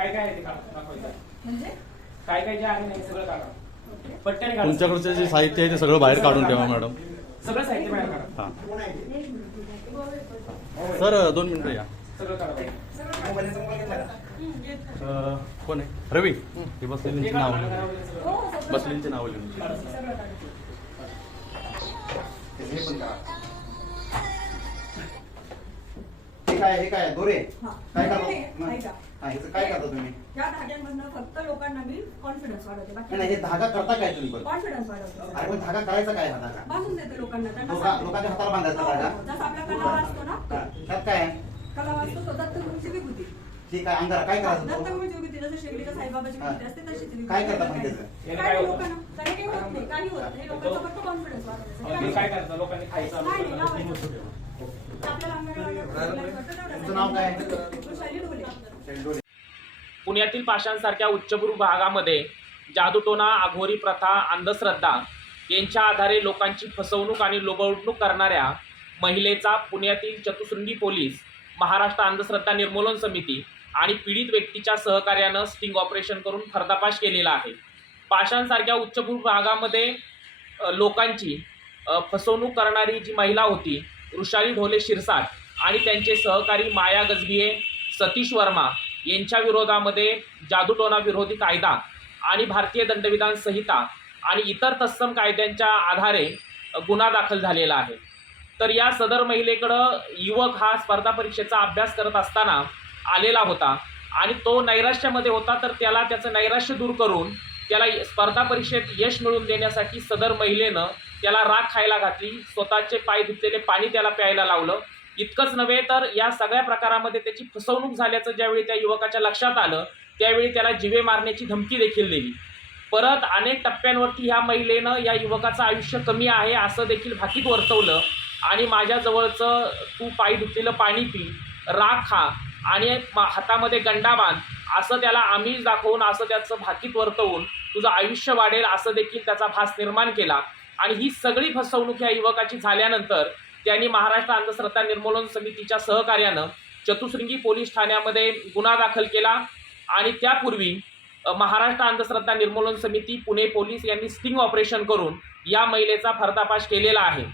काय काय आहे ते काढा दाखवायचं म्हणजे? काय काय जे आहे नाही सगळं काढा. ओके. पट्ट्याने काढा. तुमच्याकडचं जे साहित्य आहे ते सगळं बाहेर काढून ठेवा मॅडम. सगळं साहित्य बाहेर काढा. हा. एक मिनिट. सर दोन मिनिटं या. सगळं काढा. हम्म, येत. अं, कोण आहे? रवी. हे बसलेलींची नाव हो, सगळं बसलेलींची नाव लिहून सगळं. हे काय हे काय दोरे हा. काय नाही, करता नाही, ऐका. हा, ह्याचं काय करता तुम्ही या धाग्यांमधनं फक्त लोकांना मी कॉन्फिडन्स वाढवते नाही, नाही हे धागा करता काय तुम्ही पण कॉन्फिडन्स अरे वाढवते पण धागा करायचा काय हा धागा बांधून देते लोकांना त्यांना लोका- सांगते. लोकांच्या हाताला बांधायचा हो, धागा हो. जसा आपला कला असतो ना हा, त्यात काय आहे? तो विभूती ठीक आहे अंधार काय करायचं तो? दत्तगुरूंची विभूती जसं शेगडीच्या साईबाबाची हा. विभूती असते तशी ती विभूती. काय करता पण त्याचं? काही लोकांना होतं? काही काही होत नाही काही होत नाही लोकांचा फक्त कॉन्फिडन्स वाढवण्यासाठी हे काय करायचं लोकांनी खायचं नाही, नाही, लावायचं. आपल्याला अंगणवाडी तुमचं नाव काय? वैशाली. पुण्यातील पाषाणसारख्या उच्चभ्रू भागामध्ये जादूटोना आघोरी प्रथा अंधश्रद्धा यांच्या आधारे लोकांची फसवणूक आणि लोबवणूक करणाऱ्या महिलेचा पुण्यातील चतुशृंगी पोलीस महाराष्ट्र अंधश्रद्धा निर्मूलन समिती आणि पीडित व्यक्तीच्या सहकार्यानं स्टिंग ऑपरेशन करून पर्दाफाश केलेला आहे. पाषाणसारख्या उच्चभ्रू भागामध्ये लोकांची फसवणूक करणारी जी महिला होती ऋषाली ढोले शिरसाट आणि त्यांचे सहकारी माया गजबिये सतीश वर्मा यांच्या विरोधामध्ये जादूटोना विरोधी कायदा आणि भारतीय दंडविधान संहिता आणि इतर तत्सम कायद्यांच्या आधारे गुन्हा दाखल झालेला आहे. तर या सदर महिलेकडं युवक हा स्पर्धा परीक्षेचा अभ्यास करत असताना आलेला होता आणि तो नैराश्यामध्ये होता तर त्याला त्याचं नैराश्य दूर करून त्याला स्पर्धा परीक्षेत यश मिळवून देण्यासाठी सदर महिलेनं त्याला राग खायला घातली स्वतःचे पाय धुतलेले पाणी त्याला प्यायला लावलं इतकंच नव्हे तर या सगळ्या प्रकारामध्ये त्याची फसवणूक झाल्याचं ज्यावेळी त्या युवकाच्या लक्षात आलं त्यावेळी त्याला जिवे मारण्याची धमकी देखील दिली. परत अनेक टप्प्यांवरती ह्या महिलेनं या युवकाचं आयुष्य कमी आहे असं देखील भाकीत वर्तवलं आणि माझ्याजवळचं तू पायी धुतलेलं पाणी पी राख खा आणि मा- हातामध्ये गंडा बांध असं त्याला आमिष दाखवून असं त्याचं भाकीत वर्तवून तुझं आयुष्य वाढेल असं देखील त्याचा भास निर्माण केला. आणि ही सगळी फसवणूक या युवकाची झाल्यानंतर त्यांनी महाराष्ट्र अंधश्रद्धा निर्मूलन समितीच्या सहकार्यानं चतुशृंगी पोलीस ठाण्यामध्ये गुन्हा दाखल केला. आणि त्यापूर्वी महाराष्ट्र अंधश्रद्धा निर्मूलन समिती पुणे पोलीस यांनी स्टिंग ऑपरेशन करून या महिलेचा पर्दाफाश केलेला आहे.